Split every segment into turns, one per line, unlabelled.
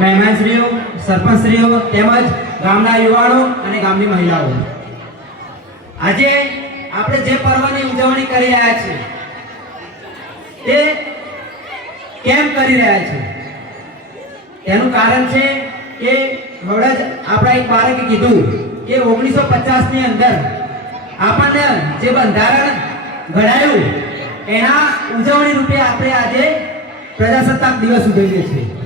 મહેમાનશ્રીઓ, સરપંચશ્રીઓ તેમજ ગામના યુવાનો અને ગામની મહિલાઓ. આજે આપણે જે પર્વની ઉજવણી કરી રહ્યા છીએ, તે કેમ કરી રહ્યા છે તેનું કારણ છે કે હમણાં જ આપણા એક બાળકે કીધું કે ઓગણીસો પચાસની અંદર આપણને જે બંધારણ ઘડાયું, એના ઉજવણી રૂપે આપણે આજે પ્રજાસત્તાક દિવસ ઉજવીએ છીએ.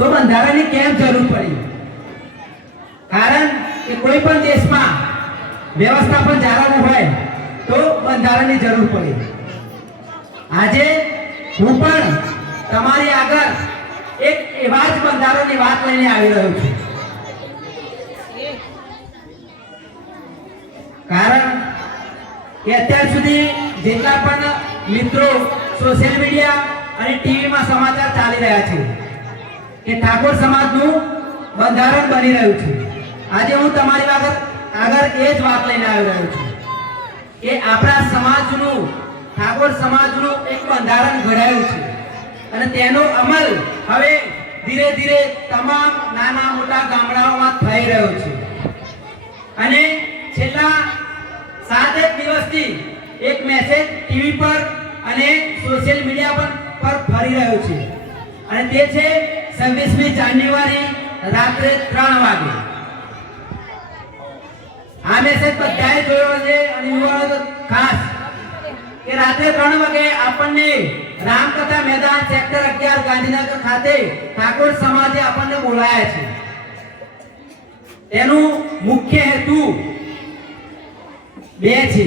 તો બંધારણની કેમ જરૂર પડી? કારણ કે કોઈ પણ દેશમાં વ્યવસ્થાપન જાળવવું હોય તો બંધારણની જરૂર પડી. આજે હું પણ તમારી આગળ એક એવા જ બંધારણની વાત લઈને આવી રહ્યો છું. કારણ કે અત્યાર સુધી જેટલા પણ મિત્રો સોશિયલ મીડિયા અને ટીવીમાં સમાચાર ચાલી રહ્યા છે કે ઠાકોર સમાજનું બંધારણ બની રહ્યું છે. આજે હું તમારી આગળ આગળ એ જ વાત લઈને આવી રહ્યો છું કે આપણા સમાજનું ઠાકોર સમાજનું એક બંધારણ ઘડાયું છે. અને તેનો અમલ હવે ધીરે ધીરે તમામ નાના મોટા ગામડાઓમાં થઈ રહ્યો છે. અને છેલ્લા સાત એક દિવસથી એક મેસેજ ટીવી પર અને સોશિયલ મીડિયા પર ફરી રહ્યો છે. અને તે છે છવ્વીસમી જાન્યુઆરી રાત્રે ત્રણ વાગે. આ મેસેજ બધાએ જોયો છે અને યુવાનો ખાસ. કે રાત્રે ત્રણ વાગે આપણને રામકથા મેદાન સેક્ટર અગિયાર ગાંધીનગર ખાતે ઠાકોર સમાજે આપણને બોલાયા છે. તેનું મુખ્ય હેતુ બે છે.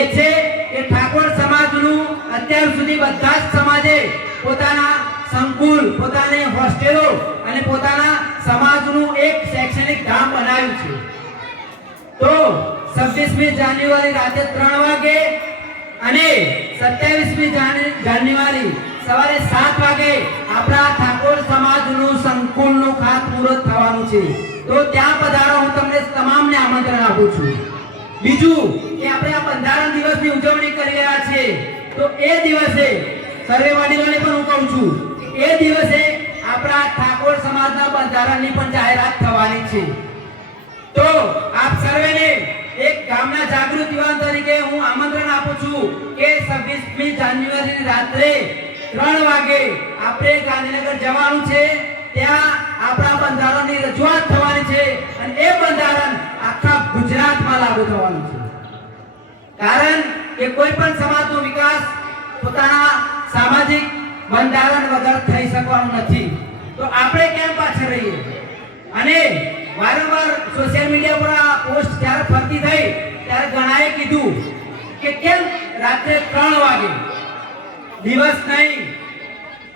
એ છે કે ઠાકોર સમાજનું અત્યાર સુધી બધા જ સમાજે પોતાના સંકુલ પોતાની હોસ્ટેલો અને પોતાના સમાજનું એક શૈક્ષણિક ધામ બનાવ્યું છે. તો છવ્વીસમી જાન્યુઆરી રાતે ત્રણ વાગે અને સત્યાવીસમી જાન્યુઆરી સવારે સાત વાગે આપણા ઠાકોર સમાજનું સંકુલનું ખાતમુહૂર્ત થવાનું છે. તો ત્યાં પધારો હું તમને તમામને આમંત્રણ આપું છું. બીજું કે આપણે આ બંધારણ દિવસની ઉજવણી કરી રહ્યા છીએ. તો એ દિવસે સર્વે વાડીઓને પણ હું કહું છું એ દિવસે આપણા ઠાકોર સમાજના બંધારણની પણ જાહેરાત થવાની છે. તો આપ સર્વેને એક ગામના જાગૃત યુવાન તરીકે હું આમંત્રણ આપું છું કે છવ્વીસમી જાન્યુઆરી રાત્રે ત્રણ વાગે આપણે ગાંધીનગર જવાનું છે. ત્યાં આપણા બંધારણની રજૂઆત થવાની છે અને એ બંધારણ આખા ગુજરાતમાં લાગુ થવાનું છે. કારણ કે કોઈ પણ સમાજનો વિકાસ પોતાના બંધારણ વગર થઈ શકવાનું નથી. તો આપણે કેમ પાછળ રહીએ? અને વારંવાર સોશિયલ મીડિયા પર આ પોસ્ટ જ્યારે ફરતી થઈ, ત્યારે ઘણાએ કીધું કે કેમ રાત્રે ત્રણ વાગે? દિવસ નહીં,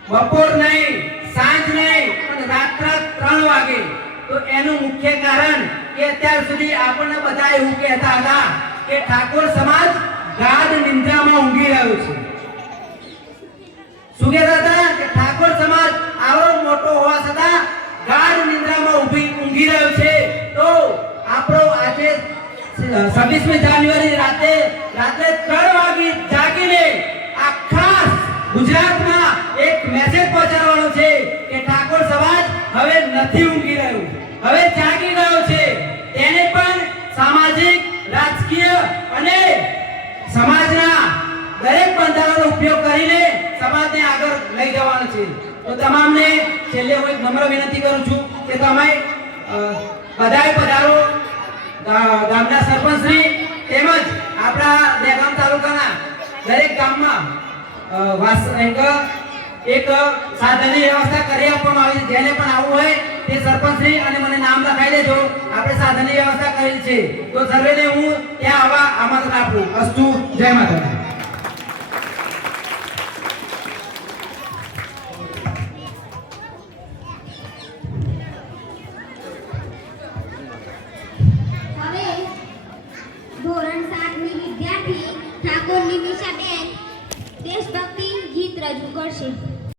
બપોર નહીં, સાંજ નહીં, પણ રાત્રે ત્રણ વાગે. તો એનું મુખ્ય કારણ કે અત્યાર સુધી આપણને બધા એવું કહેતા હતા કે ઠાકોર સમાજ છવ્વીસમી જાન્યુઆરી રાતે રાત્રે ત્રણ વાગે જાગીને આખા ગુજરાતમાં એક મેસેજ પહોંચાડવાનો છે કે ઠાકોર સમાજ હવે નથી ઊંઘી રહ્યું. હવે જાગી ગયો છે. તેને પણ સામાજિક, રાજકીય અને સમાજના દરેક બંધારણનો ઉપયોગ કરીને સમાજને આગળ લઈ જવાનો છે. તો તમામને છેલ્લે હું એક નમ્ર વિનંતી કરું છું કે તમે બધાએ પધારો. ગામના સરપંચશ્રી તેમજ આપણા દહેગામ તાલુકાના દરેક ગામમાં વાસ એક એક સાધનની વ્યવસ્થા કરી આપવામાં આવી છે. જેને પણ આવવું હોય તે સરપંચશ્રી અને મને નામ લખાઈ દેજો. આપણે સાધનની વ્યવસ્થા કરેલી છે. તો સર્વેને હું ત્યાં આવવા આમંત્રણ આપું. અસ્તુ. જય માતાજી.
નિમિષાબેન દેશભક્તિ ગીત રજૂ કરશે.